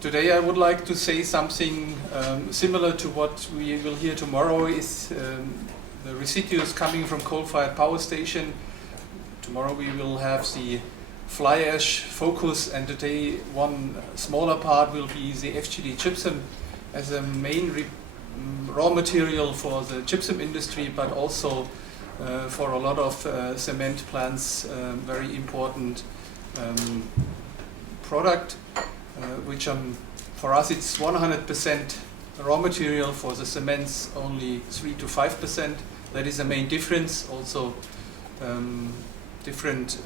Today I would like to say something similar to what we will hear tomorrow is the residues coming from coal-fired power station. Tomorrow we will have the fly ash focus, and today one smaller part will be the FGD gypsum as a main raw material for the gypsum industry, but also for a lot of cement plants, very important product, which for us it's 100% raw material, for the cements only 3 to 5%. That is the main difference. Also different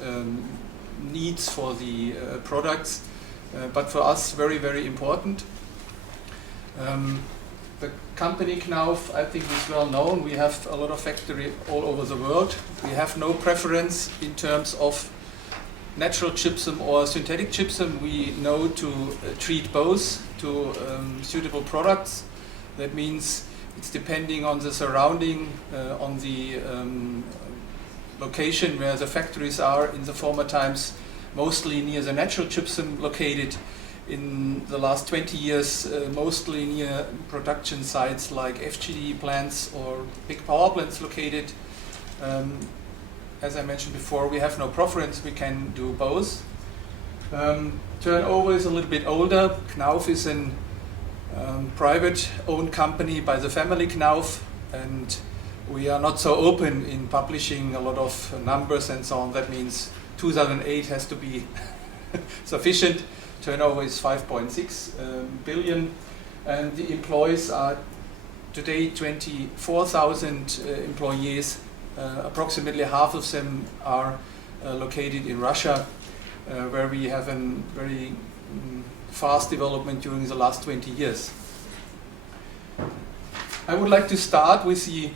needs for the products, but for us very, very important. The company Knauf, I think, is well known. We have a lot of factories all over the world. We have no preference in terms of natural gypsum or synthetic gypsum. We know to treat both to suitable products. That means it's depending on the surrounding, on the location where the factories are. In the former times, mostly near the natural gypsum located. In the last 20 years, mostly near production sites like FGD plants or big power plants located. As I mentioned before, we have no preference, we can do both. Turnover is a little bit older. Knauf is a private owned company by the family Knauf, and we are not so open in publishing a lot of numbers and so on. That means 2008 has to be sufficient. Turnover is 5.6 billion, and the employees are today 24,000 employees. Approximately half of them are located in Russia, where we have a very fast development during the last 20 years. I would like to start with the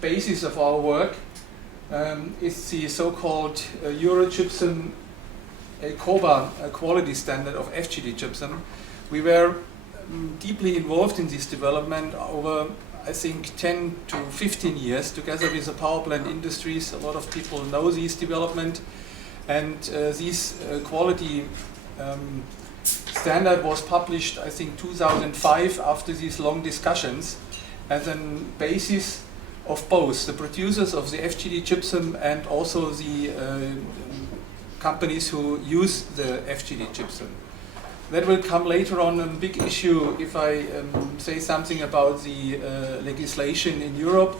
basis of our work. It's the so-called Eurogypsum COBA quality standard of FGD gypsum. We were deeply involved in this development over, I think, 10 to 15 years together with the power plant industries. A lot of people know this development, and this quality standard was published, I think, 2005 after these long discussions as a basis of both the producers of the FGD gypsum and also the companies who use the FGD gypsum. That will come later on a big issue if I say something about the legislation in Europe.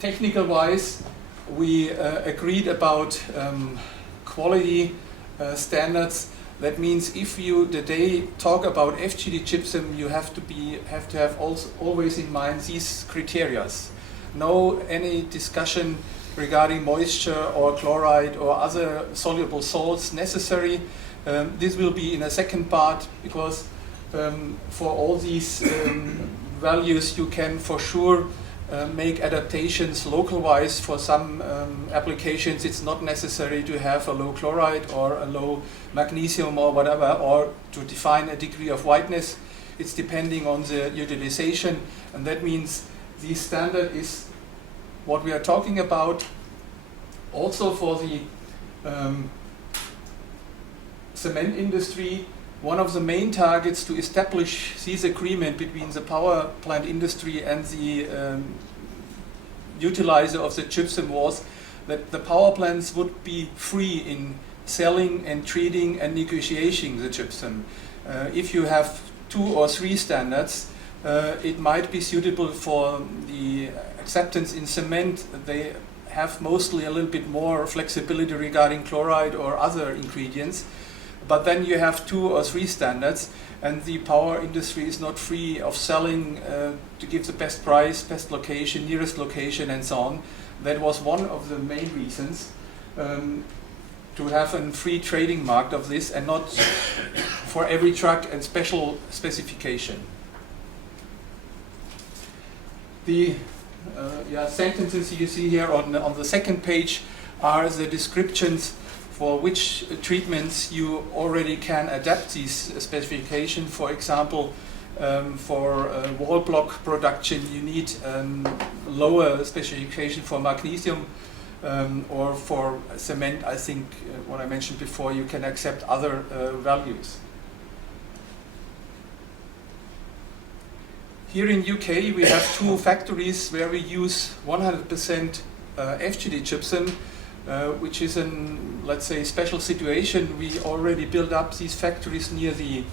Technical wise, we agreed about quality standards. That means if you today talk about FGD gypsum, you have to have also always in mind these criteria. No any discussion regarding moisture or chloride or other soluble salts necessary. This will be in a second part, because for all these values you can for sure make adaptations local-wise. For some applications it's not necessary to have a low chloride or a low magnesium or whatever, or to define a degree of whiteness. It's depending on the utilization, and that means the standard is what we are talking about. Also for the cement industry, one of the main targets to establish this agreement between the power plant industry and the utilizer of the gypsum was that the power plants would be free in selling and treating and negotiating the gypsum. If you have 2 or 3 standards, it might be suitable for the acceptance in cement. They have mostly a little bit more flexibility regarding chloride or other ingredients. But then you have 2 or 3 standards, and the power industry is not free of selling to give the best price, best location, nearest location, and so on. That was one of the main reasons to have a free trading market of this, and not for every truck and special specification. The sentences you see here on the second page are the descriptions for which treatments you already can adapt these specifications. For example, for wall block production you need lower specification for magnesium or for cement, I think what I mentioned before, you can accept other values. Here in UK we have 2 factories where we use 100% FGD gypsum, which is an, let's say, special situation. We already built up these factories near the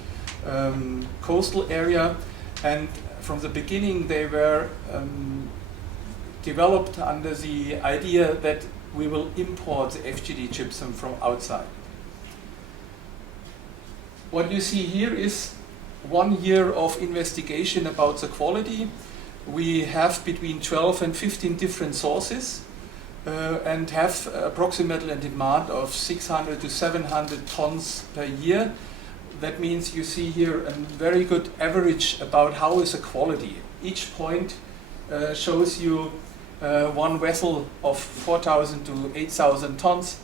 coastal area, and from the beginning they were developed under the idea that we will import the FGD gypsum from outside. What you see here is 1 year of investigation about the quality. We have between 12 and 15 different sources and have approximately a demand of 600 to 700 tons per year. That means you see here a very good average about how is the quality. Each point shows you one vessel of 4,000 to 8,000 tons,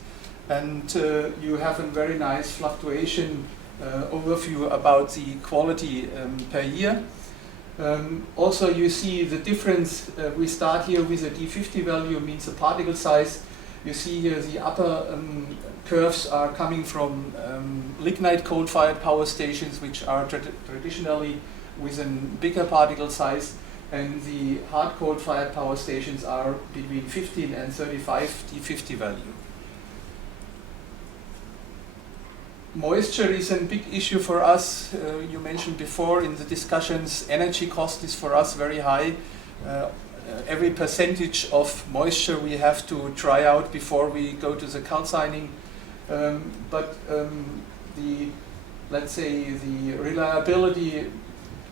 and you have a very nice fluctuation overview about the quality per year. Also you see the difference. We start here with a D50 value, means the particle size. You see here the upper curves are coming from lignite coal-fired power stations, which are traditionally with a bigger particle size, and the hard coal-fired power stations are between 15 and 35 D50 value. Moisture is a big issue for us. You mentioned before in the discussions, energy cost is for us very high. Every percentage of moisture we have to try out before we go to the calcining. But let's say the reliability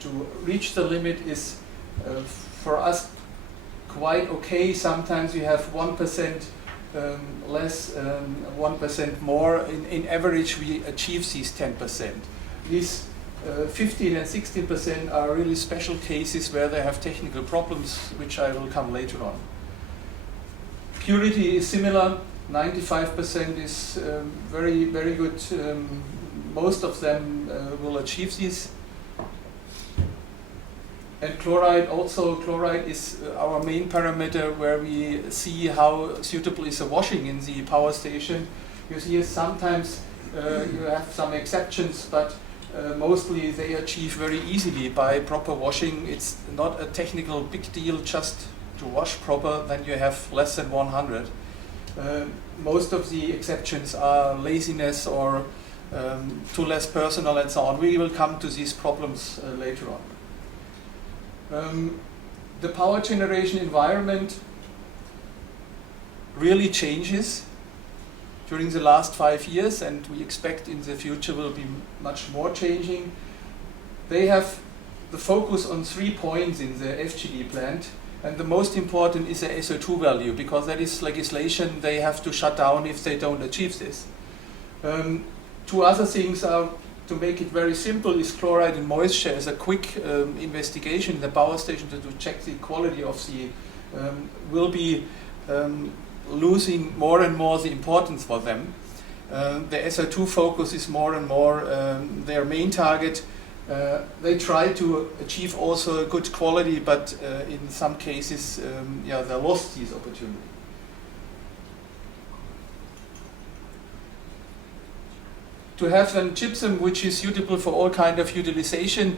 to reach the limit is for us quite okay. Sometimes you have 1% less, 1% more. In average we achieve these 10%. These 15 and 16% are really special cases where they have technical problems, which I will come later on. Purity is similar. 95% is very, very good. Most of them will achieve this. And chloride also. Chloride is our main parameter where we see how suitable is a washing in the power station. You see sometimes you have some exceptions, but mostly they achieve very easily by proper washing. It's not a technical big deal just to wash proper, then you have less than 100. Most of the exceptions are laziness or too less personnel and so on. We will come to these problems later on. The power generation environment really changes during the last 5 years, and we expect in the future will be much more changing. They have the focus on 3 points in the FGD plant, and the most important is the SO2 value, because that is legislation they have to shut down if they don't achieve this. 2 other things are, to make it very simple, is chloride and moisture as a quick investigation in the power station to check the quality of the will be losing more and more the importance for them. The SO2 focus is more and more their main target. They try to achieve also good quality, but in some cases they lost this opportunity. To have a gypsum which is suitable for all kind of utilization,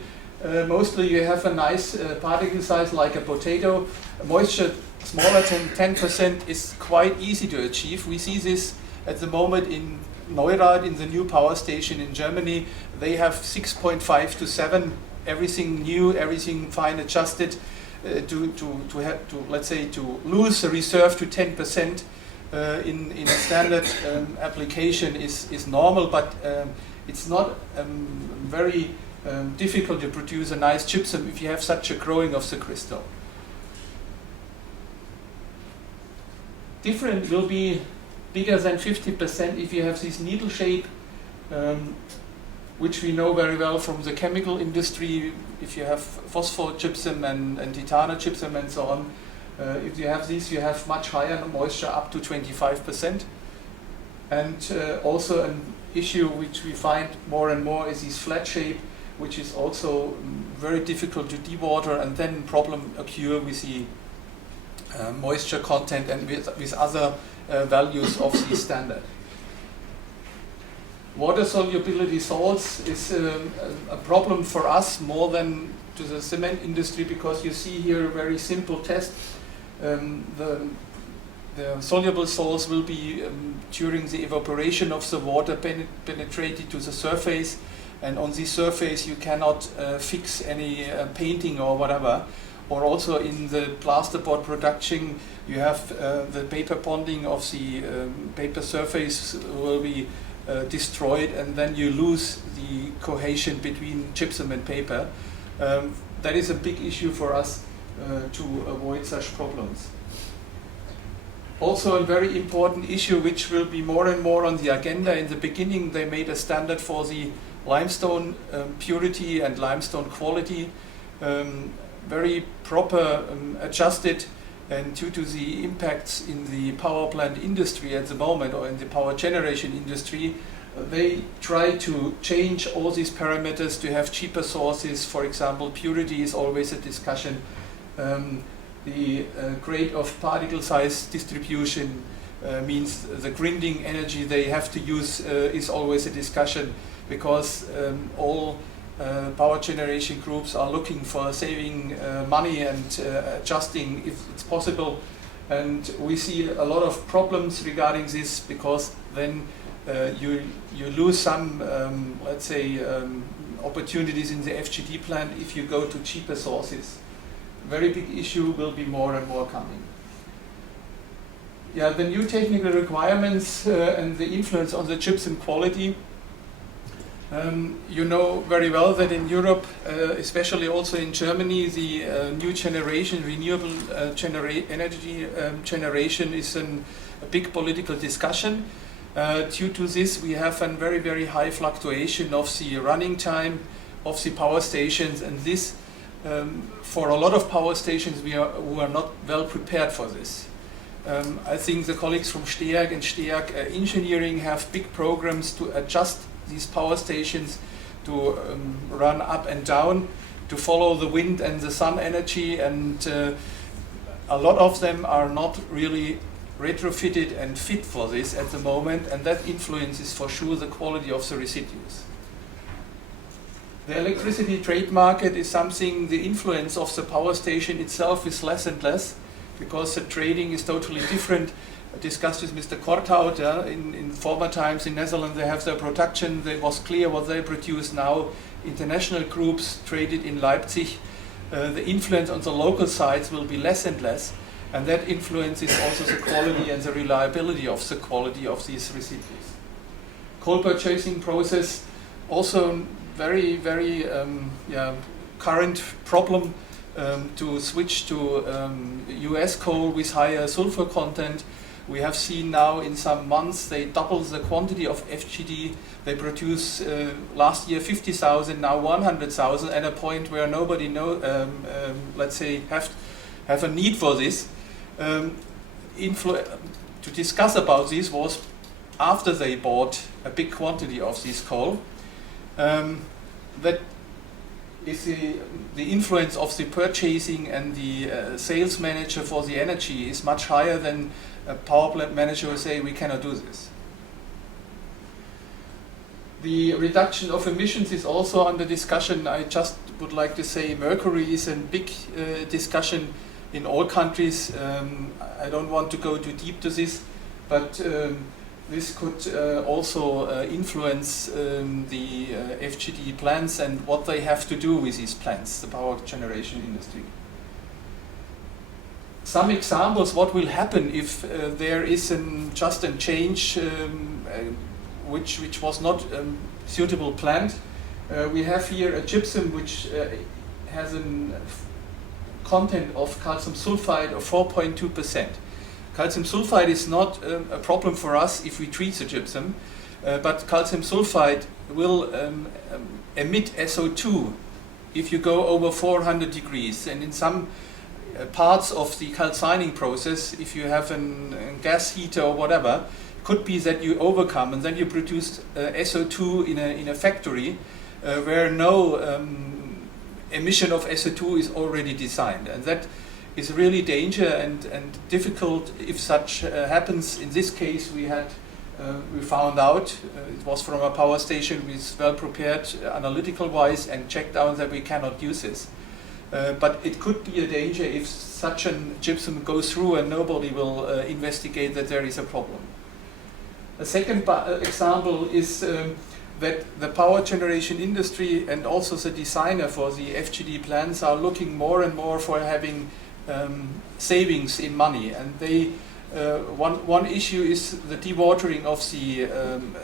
mostly you have a nice particle size like a potato. Moisture smaller than 10% is quite easy to achieve. We see this at the moment in Neurath, in the new power station in Germany. They have 6.5 to 7, everything new, everything fine adjusted. Let's say to lose the reserve to 10%. In a standard application is normal, but it's not very difficult to produce a nice gypsum if you have such a growing of the crystal. Different will be bigger than 50% if you have this needle shape, which we know very well from the chemical industry. If you have phosphor gypsum and titanium gypsum and so on, if you have this, you have much higher moisture, up to 25%. And also an issue which we find more and more is this flat shape, which is also very difficult to dewater, and then problem occur with the moisture content and with other values of the standard. Water solubility salts is a problem for us more than to the cement industry, because you see here a very simple test. The soluble salts will be during the evaporation of the water penetrated to the surface, and on this surface you cannot fix any painting or whatever. Or also in the plasterboard production you have the paper bonding of the paper surface will be destroyed, and then you lose the cohesion between gypsum and paper. That is a big issue for us to avoid such problems. Also a very important issue which will be more and more on the agenda. In the beginning they made a standard for the limestone purity and limestone quality, very proper adjusted, and due to the impacts in the power plant industry at the moment, or in the power generation industry, they try to change all these parameters to have cheaper sources. For example, purity is always a discussion. The grade of particle size distribution means the grinding energy they have to use is always a discussion, because all power generation groups are looking for saving money and adjusting if it's possible. And we see a lot of problems regarding this, because then you lose some, let's say, opportunities in the FGD plant if you go to cheaper sources. Very big issue will be more and more coming. Yeah, the new technical requirements and the influence on the gypsum quality. You know very well that in Europe, especially also in Germany, the new generation, renewable energy generation is a big political discussion. Due to this, we have a very, very high fluctuation of the running time of the power stations, and this, for a lot of power stations, we are not well prepared for this. I think the colleagues from STEAG and STEAG Engineering have big programs to adjust these power stations to run up and down, to follow the wind and the sun energy, and a lot of them are not really retrofitted and fit for this at the moment, and that influences for sure the quality of the residues. The electricity trade market is something, the influence of the power station itself is less and less, because the trading is totally different. I discussed with Mr. Korthout, in former times in Netherlands they have their production, it was clear what they produce. Now international groups traded in Leipzig, the influence on the local sites will be less and less, and that influences also the quality and the reliability of the quality of these residues. Coal purchasing process, also very, very current problem to switch to US coal with higher sulfur content. We have seen now in some months they double the quantity of FGD. They produce last year 50,000, now 100,000, at a point where nobody let's say have a need for this. To discuss about this was after they bought a big quantity of this coal. That is the influence of the purchasing and the sales manager for the energy is much higher than a power plant manager will say we cannot do this. The reduction of emissions is also under discussion. I just would like to say mercury is a big discussion in all countries. I don't want to go too deep to this, but this could also influence the FGD plants and what they have to do with these plants, the power generation industry. Some examples what will happen if there is just a change which was not suitable plant. We have here a gypsum which has a content of calcium sulfide of 4.2%. Calcium sulfide is not a problem for us if we treat the gypsum, but calcium sulfide will emit SO2 if you go over 400 degrees. And in some parts of the calcining process, if you have a gas heater or whatever, could be that you overcome and then you produce SO2 in a factory where no emission of SO2 is already designed, and that is really danger and difficult if such happens. In this case, we found out it was from a power station with well prepared analytical wise and checked out that we cannot use this. But it could be a danger if such a gypsum goes through and nobody will investigate that there is a problem. A second example is that the power generation industry and also the designer for the FGD plants are looking more and more for having savings in money, and they one issue is the dewatering of the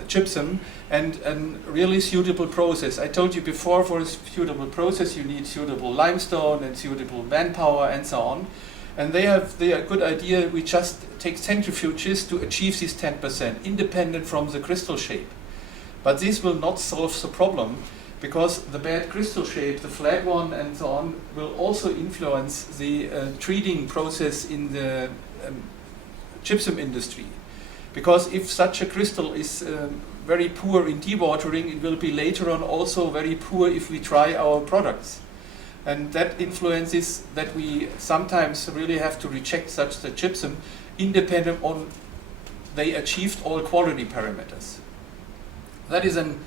gypsum and a really suitable process. I told you before, for a suitable process you need suitable limestone and suitable manpower and so on. And they have a good idea. We just take centrifuges to achieve this 10%, independent from the crystal shape. But this will not solve the problem, because the bad crystal shape, the flat one and so on, will also influence the treating process in the gypsum industry. Because if such a crystal is very poor in dewatering, it will be later on also very poor if we try our products. And that influences that we sometimes really have to reject such the gypsum, independent on they achieved all quality parameters. That is an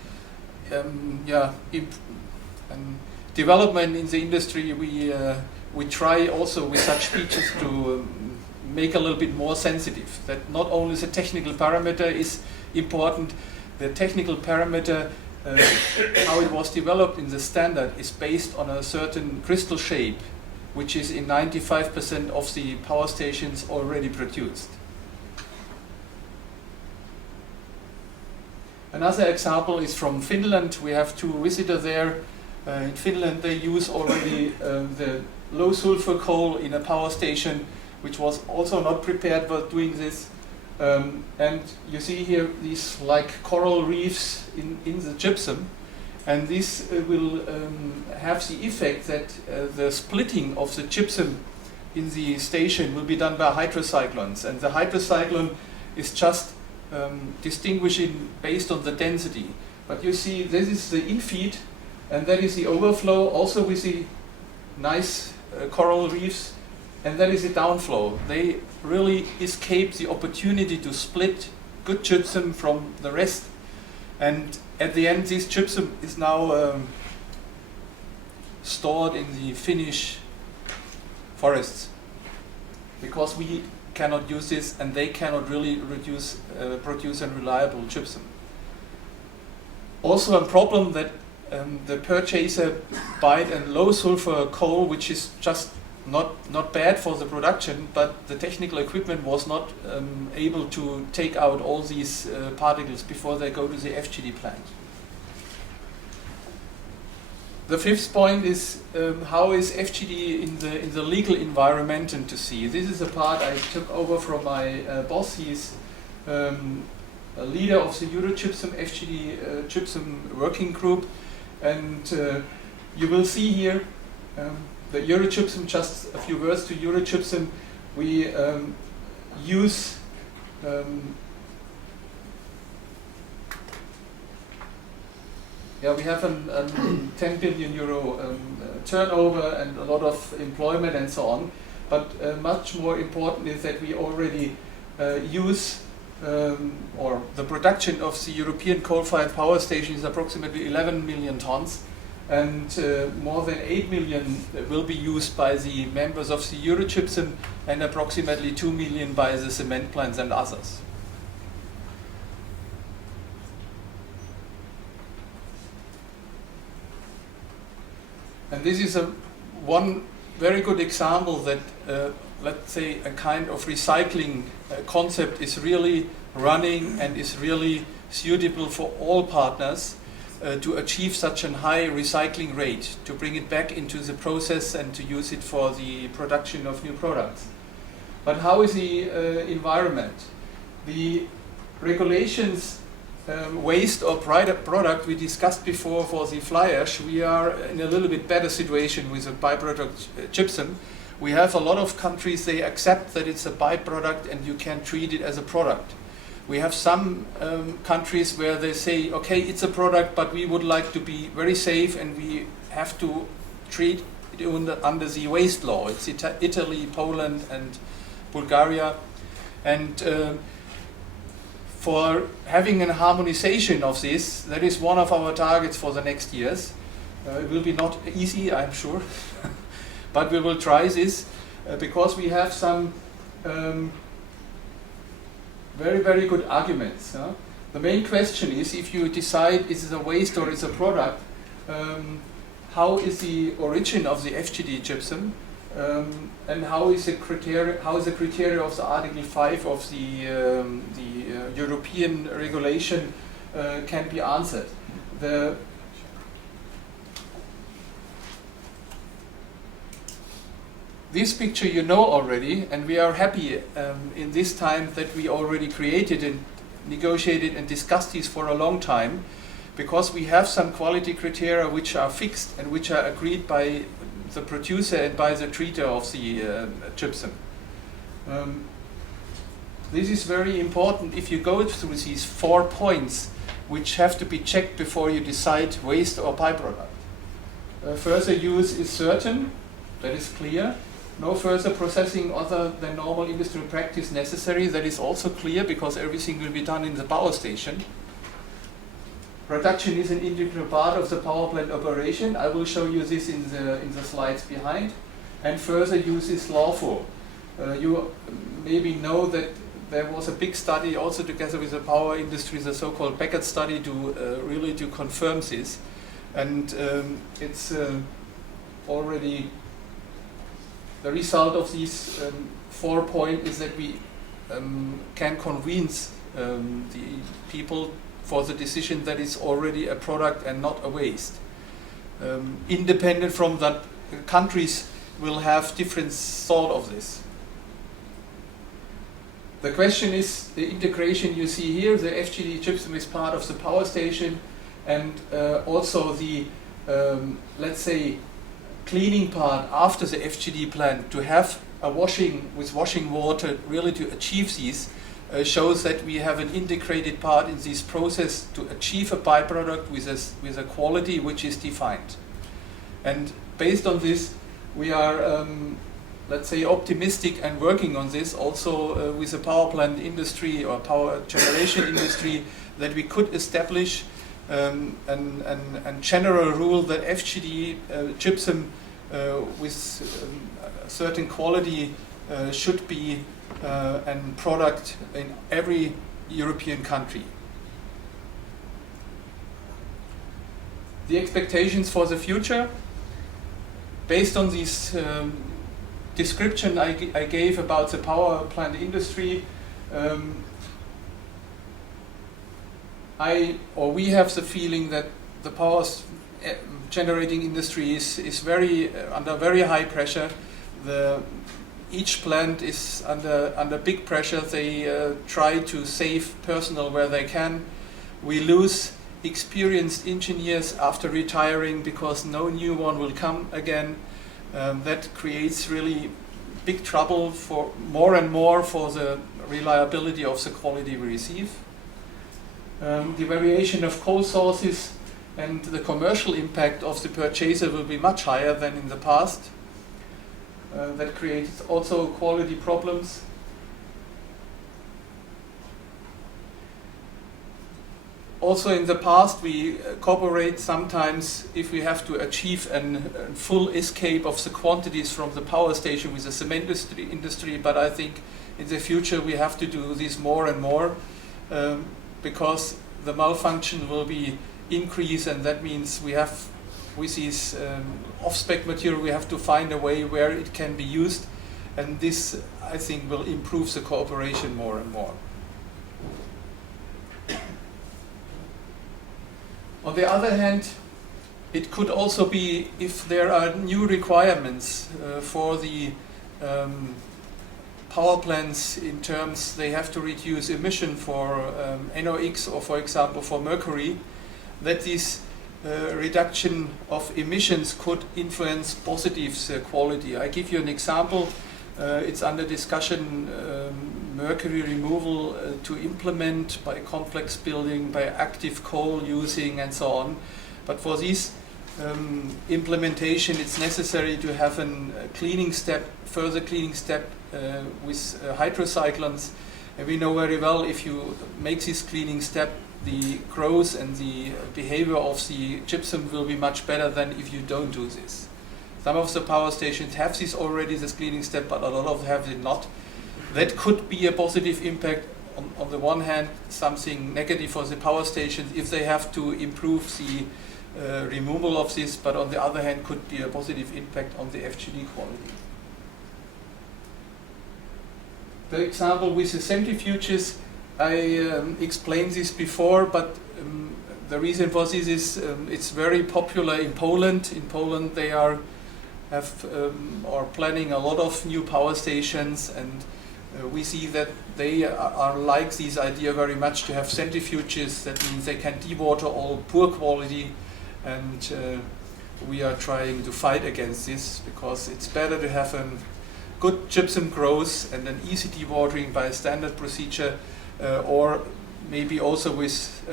development in the industry. We try also with such features to make a little bit more sensitive. That not only the technical parameter is important, the technical parameter, how it was developed in the standard, is based on a certain crystal shape, which is in 95% of the power stations already produced. Another example is from Finland. We have two visitors there. In Finland they use already the low sulfur coal in a power station, which was also not prepared for doing this. And you see here these like coral reefs in the gypsum, and this will have the effect that the splitting of the gypsum in the station will be done by hydrocyclones, and the hydrocyclone is just distinguishing based on the density. But you see this is the infeed and that is the overflow, also with the nice coral reefs, and that is the downflow. They really escape the opportunity to split good gypsum from the rest, and at the end this gypsum is now stored in the Finnish forests, because we cannot use this and they cannot really produce a reliable gypsum. Also a problem that the purchaser buys a low sulfur coal, which is just not bad for the production, but the technical equipment was not able to take out all these particles before they go to the FGD plant. The fifth point is how is FGD in the legal environment and to see. This is a part I took over from my boss. He's a leader of the Eurogypsum FGD gypsum working group, and you will see here the Eurogypsum. Just a few words to Eurogypsum. We use we have a 10 billion euro turnover and a lot of employment and so on. But much more important is that we already use, or the production of the European coal-fired power station is approximately 11 million tons, and more than 8 million will be used by the members of the Eurogypsum, and approximately 2 million by the cement plants and others. And this is one very good example that, let's say, a kind of recycling concept is really running and is really suitable for all partners to achieve such a high recycling rate, to bring it back into the process and to use it for the production of new products. But how is the environment? The regulations waste or product we discussed before for the fly ash, we are in a little bit better situation with a byproduct gypsum. We have a lot of countries, they accept that it's a byproduct and you can treat it as a product. We have some countries where they say, okay, it's a product, but we would like to be very safe and we have to treat under the waste law. It's Italy, Poland, and Bulgaria, and for having a harmonization of this, that is one of our targets for the next years. It will be not easy, I'm sure, but we will try this because we have some very, very good arguments. The main question is, if you decide is it a waste or is a product, how is the origin of the FGD gypsum, and how is the criteria of the Article 5 of the European regulation can be answered. This picture you know already, and we are happy in this time that we already created and negotiated and discussed these for a long time, because we have some quality criteria which are fixed and which are agreed by the producer and by the treater of the gypsum. This is very important if you go through these 4 points which have to be checked before you decide waste or byproduct. Further use is certain, that is clear. No further processing other than normal industrial practice necessary, that is also clear because everything will be done in the power station. Production is an integral part of the power plant operation. I will show you this in the slides behind. And further use is lawful. You maybe know that there was a big study also together with the power industry, the so-called Beckett study, to really to confirm this. And it's already the result of these 4 points is that we can convince the people for the decision that it's already a product and not a waste. Independent from that, countries will have different thought of this. The question is the integration you see here. The FGD gypsum is part of the power station, and also the, let's say, cleaning part after the FGD plant, to have a washing with washing water really to achieve these, shows that we have an integrated part in this process to achieve a byproduct with a quality which is defined. And based on this, we are, let's say, optimistic and working on this also with the power plant industry or power generation industry, that we could establish a general rule that FGD gypsum with a certain quality should be a product in every European country. The expectations for the future, based on this description I gave about the power plant industry, we have the feeling that the power generating industry is very under very high pressure. Each plant is under big pressure. They try to save personnel where they can. We lose experienced engineers after retiring because no new one will come again. That creates really big trouble for more and more for the reliability of the quality we receive. The variation of coal sources and the commercial impact of the purchaser will be much higher than in the past. That creates also quality problems. Also in the past we cooperate sometimes if we have to achieve a full escape of the quantities from the power station with the cement industry, but I think in the future we have to do this more and more because the malfunction will be increased, and that means we have, with this off-spec material, we have to find a way where it can be used, and this I think will improve the cooperation more and more. On the other hand, it could also be if there are new requirements for the power plants in terms they have to reduce emission for NOx or, for example, for mercury, that this reduction of emissions could influence positive quality. I give you an example. It's under discussion, mercury removal to implement by complex building, by active coal using and so on. But for these implementation, it's necessary to have a cleaning step, further cleaning step with hydrocyclones. And we know very well if you make this cleaning step, the growth and the behavior of the gypsum will be much better than if you don't do this. Some of the power stations have this already, this cleaning step, but a lot of them have it not. That could be a positive impact. On the one hand, something negative for the power stations if they have to improve the removal of this, but on the other hand could be a positive impact on the FGD quality. The example with the centrifuges, I explained this before, but the reason for this is it's very popular in Poland. In Poland they are planning a lot of new power stations, and we see that they are like this idea very much to have centrifuges. That means they can dewater all poor quality, and we are trying to fight against this because it's better to have a good gypsum growth and an easy dewatering by a standard procedure, or maybe also with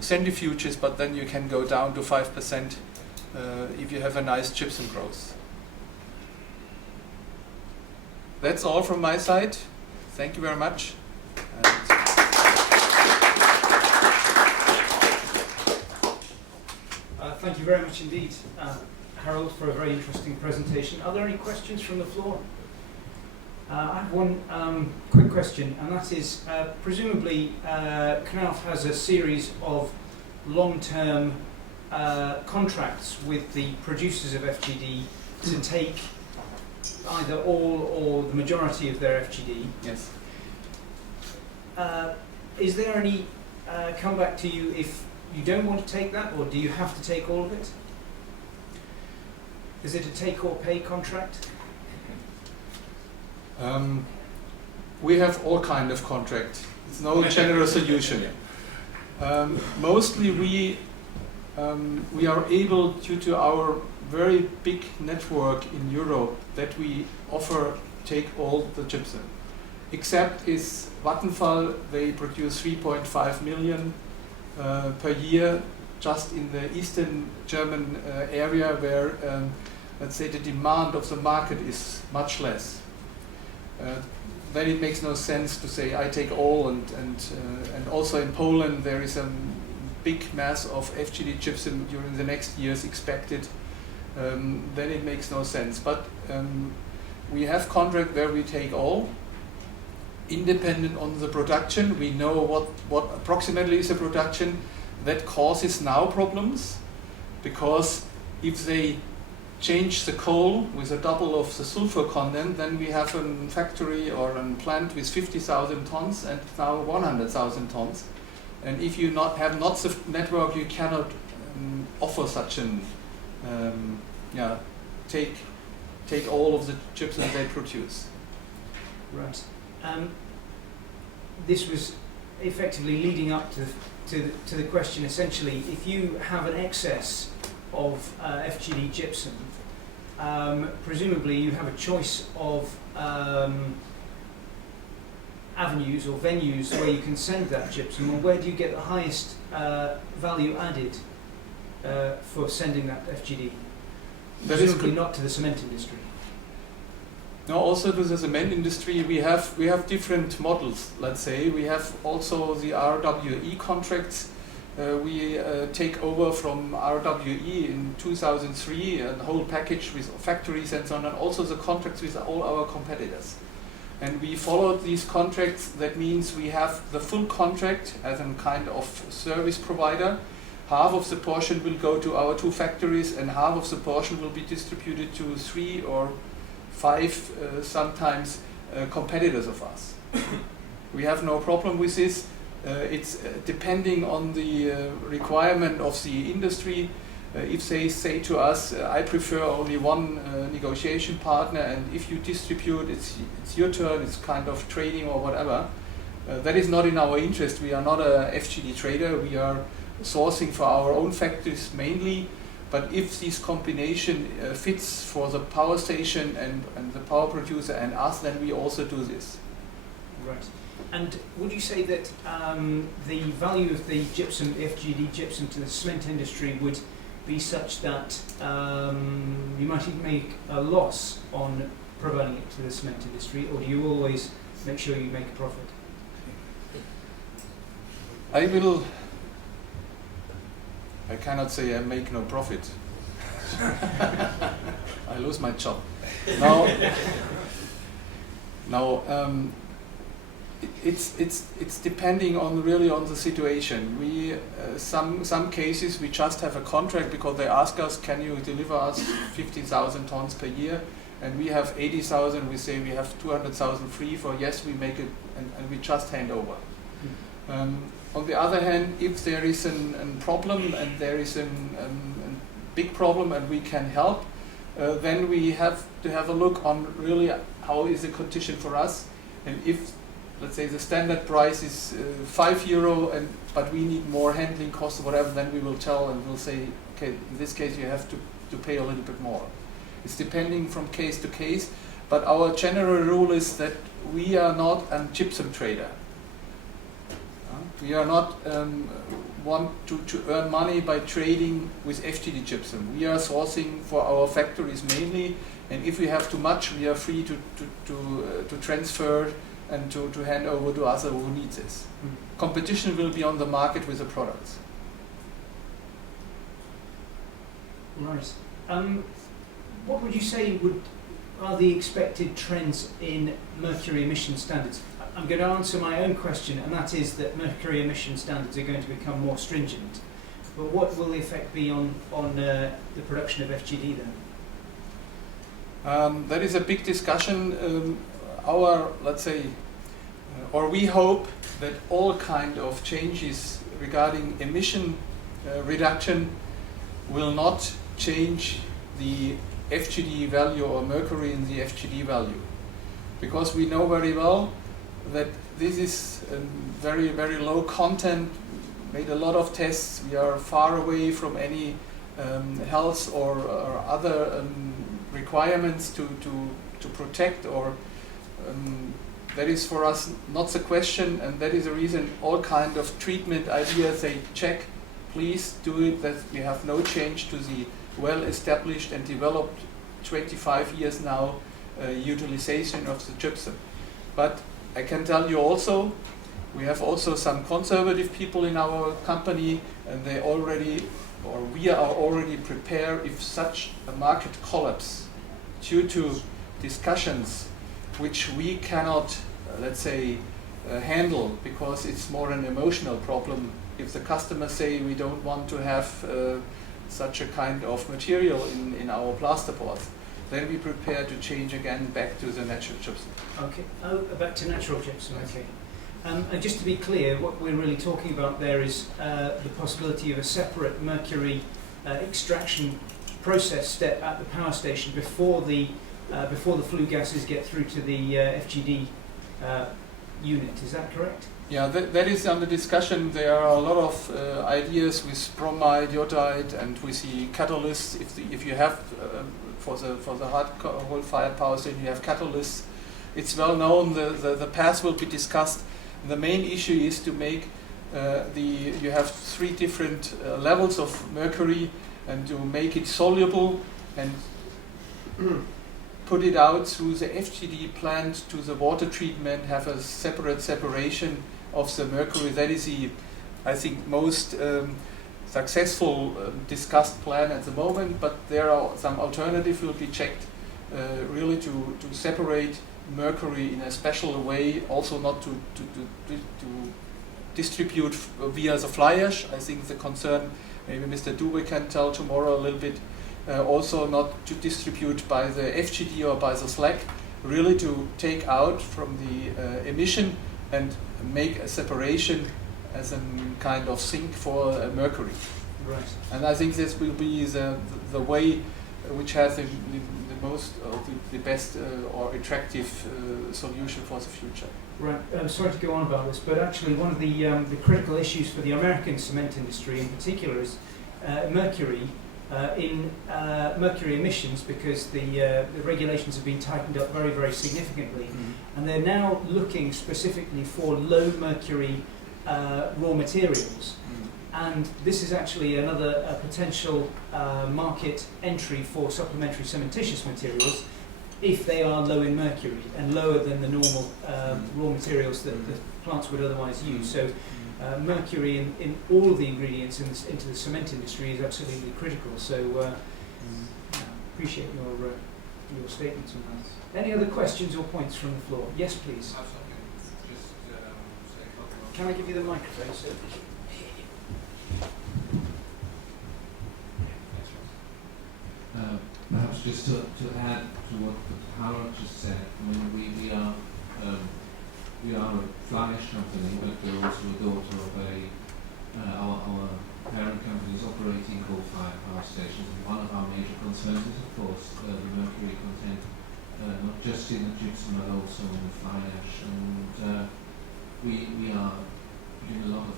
centrifuges, but then you can go down to 5% if you have a nice gypsum growth. That's all from my side. Thank you very much. Thank you very much indeed, Harald, for a very interesting presentation. Are there any questions from the floor? I have one quick question, and that is, presumably Knauf has a series of long-term contracts with the producers of FGD to take either all or the majority of their FGD. Yes. Is there any comeback to you if you don't want to take that, or do you have to take all of it? Is it a take or pay contract? We have all kind of contract. It's no general solution. Mostly we are able, due to our very big network in Europe, that we offer take all the gypsum. Except is Vattenfall, they produce 3.5 million per year just in the eastern German area where, let's say, the demand of the market is much less. Then it makes no sense to say I take all, and also in Poland there is a big mass of FGD gypsum during the next years expected. Then it makes no sense. But we have contract where we take all, independent on the production. We know what approximately is the production. That causes now problems, because if they change the coal with a double of the sulfur content, then we have a factory or a plant with 50,000 tons and now 100,000 tons. And if you have not the network, you cannot offer such an take all of the gypsum they produce. Right. This was effectively leading up to the question. Essentially, if you have an excess of FGD gypsum, presumably you have a choice of avenues or venues where you can send that gypsum, or where do you get the highest value added for sending that FGD? Presumably not to the cement industry. No, also to the cement industry we have different models. Let's say we have also the RWE contracts. We take over from RWE in 2003 a whole package with factories and so on, and also the contracts with all our competitors. And we followed these contracts. That means we have the full contract as a kind of service provider. Half of the portion will go to our two factories, and half of the portion will be distributed to 3 or 5 sometimes competitors of us. We have no problem with this. It's depending on the requirement of the industry. If they say to us, I prefer only one negotiation partner, and if you distribute, it's your turn, it's kind of trading or whatever. That is not in our interest. We are not a FGD trader. We are sourcing for our own factories mainly. But if this combination fits for the power station and the power producer and us, then we also do this. Right. And would you say that the value of the gypsum, FGD gypsum, to the cement industry would be such that you might even make a loss on providing it to the cement industry, or do you always make sure you make a profit? I cannot say I make no profit. I lose my job. Now, it's depending on really on the situation. We some cases we just have a contract because they ask us, can you deliver us 50,000 tons per year, and we have 80,000. We say we have 200,000 free for yes, we make it, and we just hand over. On the other hand, if there is a problem and there is a big problem and we can help, then we have to have a look on really how is the condition for us, and if, let's say, the standard price is €5, but we need more handling costs or whatever, then we will tell and we'll say, okay, in this case you have to pay a little bit more. It's depending from case to case, but our general rule is that we are not a gypsum trader. We are not want to earn money by trading with FGD gypsum. We are sourcing for our factories mainly, and if we have too much, we are free to transfer and to hand over to others who need this. Competition will be on the market with the products. Right. What would you say are the expected trends in mercury emission standards? I'm going to answer my own question, and that is that mercury emission standards are going to become more stringent. But what will the effect be on the production of FGD then? That is a big discussion. Let's say, or we hope that all kind of changes regarding emission reduction will not change the FGD value or mercury in the FGD value, because we know very well that this is very, very low content, made a lot of tests, we are far away from any health or other requirements to protect, or that is for us not the question, and that is the reason all kind of treatment ideas they check, please do it that we have no change to the well established and developed 25 years now utilization of the gypsum. But I can tell you also, we have also some conservative people in our company, and we are already prepared if such a market collapse due to discussions which we cannot, let's say, handle, because it's more an emotional problem. If the customers say we don't want to have such a kind of material in our plasterboard, then we prepare to change again back to the natural gypsum. Okay. Oh, back to natural gypsum. Okay. And just to be clear, what we're really talking about there is the possibility of a separate mercury extraction process step at the power station before the flue gases get through to the FGD unit. Is that correct? Yeah, that is under discussion. There are a lot of ideas with bromide, iodide, and with the catalysts. If you have for the hard coal-fired power station, you have catalysts. It's well known. The path will be discussed. The main issue is to make you have 3 different levels of mercury, and to make it soluble and put it out through the FGD plant to the water treatment, have a separation of the mercury. That is the, I think, most successful discussed plan at the moment, but there are some alternatives will be checked really to separate mercury in a special way, also not to distribute via the fly ash. I think the concern, maybe Mr. Dewey can tell tomorrow a little bit, also not to distribute by the FGD or by the slag, really to take out from the emission and make a separation as a kind of sink for mercury. Right. And I think this will be the way which has the most, the best or attractive solution for the future. Right. I'm sorry to go on about this, but actually one of the critical issues for the American cement industry in particular is mercury in mercury emissions, because the regulations have been tightened up very, very significantly, and they're now looking specifically for low mercury raw materials. and this is actually another potential market entry for supplementary cementitious materials if they are low in mercury and lower than the normal raw materials that the plants would otherwise use. So mercury in all of the ingredients into the cement industry is absolutely critical. So appreciate your statements on that. Any other questions or points from the floor? Yes, please. Can I give you the microphone, sir? Perhaps just to add to what Harald just said, I mean, we are a fly ash company, but we're also a daughter of our parent company is operating coal-fired power stations, and one of our major concerns is, of course, the mercury content, not just in the gypsum but also in the fly ash. And we are doing a lot of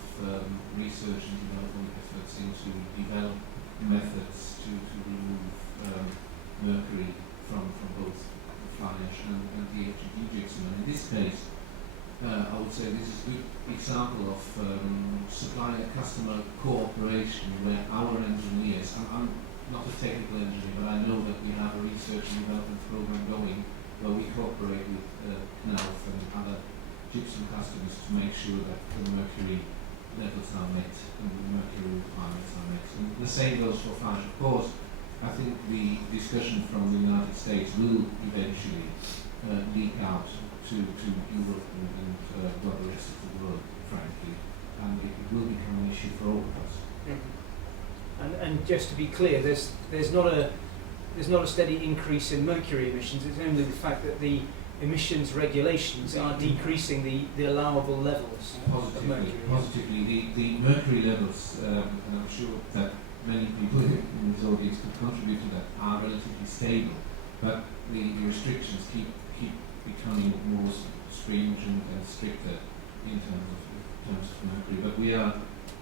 research and development efforts into develop methods to remove mercury from both the fly ash and the FGD gypsum. And in this case, I would say this is a good example of supplier-customer cooperation where our engineers, I'm not a technical engineer, but I know that we have a research and development program going where we cooperate with Knauf and other gypsum customers to make sure that the mercury levels are met and the mercury requirements are met. And the same goes for fly ash. Of course, I think the discussion from the United States will eventually leak out to Europe and the rest of the world, frankly, and it will become an issue for all of us. Mm-hmm. And just to be clear, there's not a steady increase in mercury emissions. It's only the fact that the emissions regulations are decreasing the allowable levels of mercury. Positively, the mercury levels, and I'm sure that many people in this audience could contribute to that, are relatively stable, but the restrictions keep becoming more stringent and stricter in terms of mercury. But we are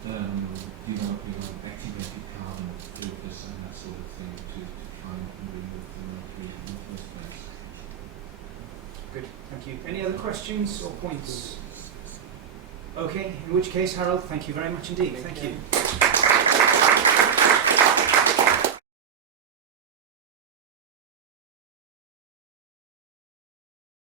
developing activated carbon filters and that sort of thing to try and remove the mercury in the first place. Good, thank you. Any other questions or points? Okay, in which case, Harald, thank you very much indeed. Thank you.